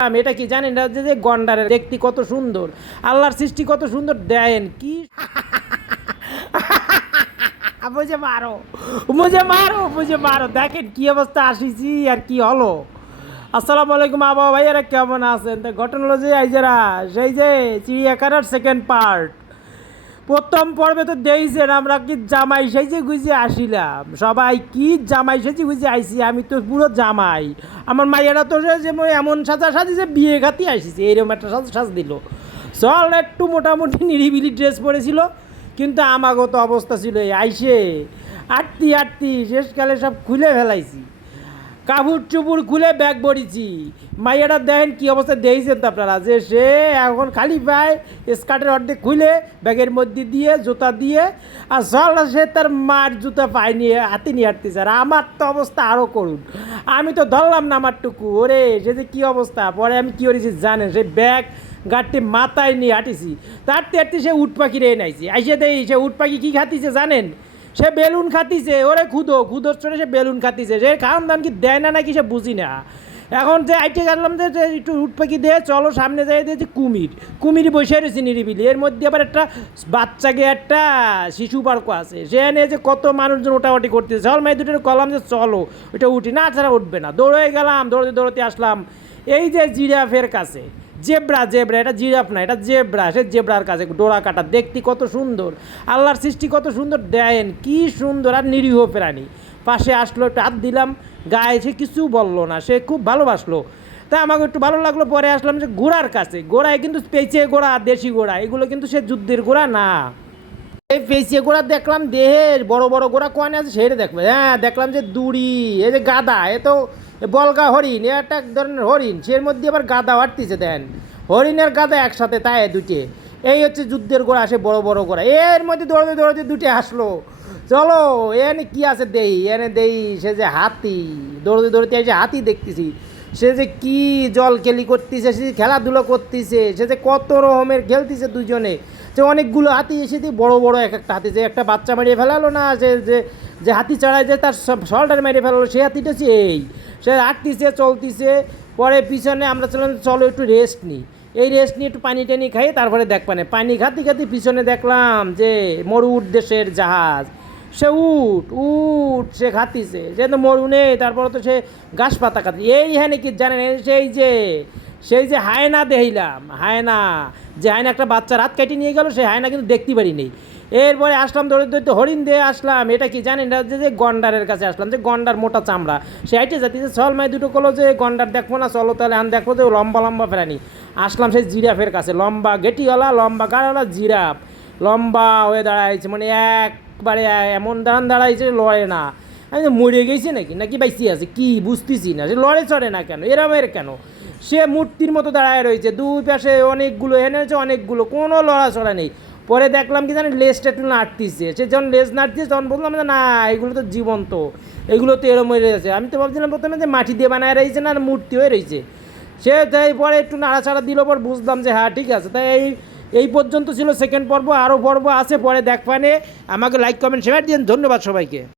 এটা কি জানেন যে গন্ডারের দেখতে কত সুন্দর, আল্লাহর সৃষ্টি কত সুন্দর দেন কি মুঝে মারো মুঝে মারো মুঝে মারো, দেখেন কি অবস্থা আসিছি আর কি হলো। আসসালামু আলাইকুম আবা ভাইয়ারা, কেমন আছেন? তো ঘটনা হলো যে আইজারা সেই যে চিড়িয়াখানার সেকেন্ড পার্ট প্রথম পর্বে তো দেখছেন আমরা কি জামাই সেজে গুজে আসিলাম, সবাই কি জামাই সেজে গুজে আইসি, আমি তো পুরো জামাই। আমার মাইয়েরা তো যে এমন সাজা সাজিছে বিয়ে খাতি আসিছে, এইরকম একটা সাজ দিল। চল একটু মোটামুটি নিরিবিলি ড্রেস পরেছিল, কিন্তু আমাগো তো অবস্থা ছিল আইসে আটতি আটতি শেষকালে সব খুলে ফেলাইছি, কাপড় চুপুর খুলে ব্যাগ ভরেছি। মাইয়াটা দেখেন কী অবস্থা দিয়েছেন তো আপনারা, যে সে এখন খালি পায় স্কার্টের অর্ধেক খুলে ব্যাগের মধ্যে দিয়ে জুতা দিয়ে আর চল সে তার মার জুতা পায়ে নিয়ে হাতে নিয়ে হাঁটতেছে। আর আমার তো অবস্থা আরও করুন, আমি তো ধরলাম না আমারটুকু, ওরে সে যে কী অবস্থা। পরে আমি কী করেছি জানেন, সে ব্যাগ গাড়টি মাথায় নিয়ে হাঁটিছি, তারতে হাঁটতে সে উট পাখি রে নাইছি। আইসে দেই সে উট পাখি কী খাতিছে জানেন, সে বেলুন খাতিছে। ওরে খুদোর চড়ে সে বেলুন খাতিছে, সে খাওয়ান দান কি দেয় না নাকি সে বুঝি না। এখন যে আইটে গেলাম যে একটু উট পাখি দিয়ে চলো সামনে যাই দিয়েছি কুমির বসে রয়েছে নিরিবিলি, এর মধ্যে আবার একটা বাচ্চাকে একটা শিশু পার্কও আছে, সে এনে যে কত মানুষজন ওটাওটি করতেছে। চল মাই দুটো কলাম যে চলো ওইটা উঠি না, ছাড়া উঠবে না। দৌড়ে গেলাম, দৌড়তে আসলাম এই যে জিরাফের কাছে। জেব্রা এটা জিরাফ না, এটা জেব্রা। সে জেব্রার কাছে ডোরা কাটা, দেখতে কত সুন্দর, আল্লাহর সৃষ্টি কত সুন্দর দেন কি সুন্দর, আর নিরীহ প্রাণী। পাশে আসলো, একটু হাত দিলাম গায়ে, সে কিছু বললো না, সে খুব ভালোবাসলো। তাই আমাকে একটু ভালো লাগলো। পরে আসলাম যে ঘোড়ার কাছে, ঘোড়ায় কিন্তু পেঁচে ঘোড়া, দেশি ঘোড়া, এগুলো কিন্তু সে যুদ্ধের ঘোড়া না। এই পেঁচে ঘোড়া দেখলাম, দেহের বড় বড় ঘোড়া কোয়ানে আছে সেটা দেখবে। হ্যাঁ দেখলাম যে দুড়ি, এই যে গাদা, এ তো বলগা হরিণ, এ একটা ধরনের হরিণ, সের মধ্যে আবার গাদা হাঁটতেছে। দেন হরিণের গাদা একসাথে, তাই দুটে। এই হচ্ছে যুদ্ধের ঘোড়া, আসে বড় বড় ঘোড়া। এর মধ্যে দৌড়তে দুটে আসলো, চলো এনে কি আছে দেই সে যে হাতি। দৌড়তে এসে হাতি দেখতেছি, সে যে কি জল খেলি করতেছে, সে খেলাধুলো করতেছে, সে যে কত রকমের খেলতেছে দুজনে। যে অনেকগুলো হাতি এসে দিয়ে বড় বড় এক একটা হাতি, যে একটা বাচ্চা মেরে ফেলালো না, যে হাতি চড়ায় যে তার শলটার মেরে ফেলালো, সেই হাতিটা হচ্ছে এই। সে হাঁটতেছে চলতেছে। পরে পিছনে আমরা চলো একটু রেস্ট নিই, এই রেস্ট নিয়ে একটু পানি টানি খাই, তারপরে পানি খাতি পিছনে দেখলাম যে মরুর দেশের জাহাজ। সে উট সে খাতিছে, সে তো মরু নেই, তারপরে তো সে ঘাস পাতা খাতি। এই হ্যাঁ কি জানেন, সেই যে হায়না দেখিলাম, হায়না একটা বাচ্চার হাত কেটে নিয়ে গেল, সেই হায়না কিন্তু দেখতে পারি নেই। এরপরে আসলাম দৌড়তে হরিণ দিয়ে আসলাম। এটা কি জানেন যে গন্ডারের কাছে আসলাম, যে গন্ডার মোটা চামড়া, সে হাইটে যাতে চল মাই দুটো কলো যে গন্ডার দেখবো না, চলো তাহলে আমি দেখবো যে লম্বা লম্বা প্রাণী। আসলাম সেই জিরাফের কাছে, লম্বা গেটিওয়ালা, লম্বা গাড়াওয়ালা জিরাফ, লম্বা হয়ে দাঁড়াইছে, মানে একবারে এমন দাঁড়াইছে লড়ে না। আমি তো মরে গেছি নাকি বাইসি আছে কি বুঝতেছি না, সে লড়ে চড়ে না কেন, এরমের কেন। সে মূর্তির মতো দাঁড়ায় রয়েছে, দুই পাশে অনেকগুলো এনেছে, অনেকগুলো, কোনো লড়াচড়া নেই। পরে দেখলাম কি জানি লেজটা একটু নাড়তিছে, সে যখন লেজ নাড়তিছে তখন বললাম যে না এগুলো তো জীবন্ত, এগুলো তো এরম হয়ে রয়েছে। আমি তো ভাবছিলাম প্রথমে যে মাটি দিয়ে বানায় রয়েছে না, আর মূর্তি হয়ে রয়েছে। সে তাই পরে একটু নাড়াচাড়া দিল, পর বুঝলাম যে হ্যাঁ ঠিক আছে। তাই এই পর্যন্ত ছিল সেকেন্ড পর্ব, আরও পর্ব আছে, পরে দেখবানে। আমাকে লাইক কমেন্ট শেয়ার দিন, ধন্যবাদ সবাইকে।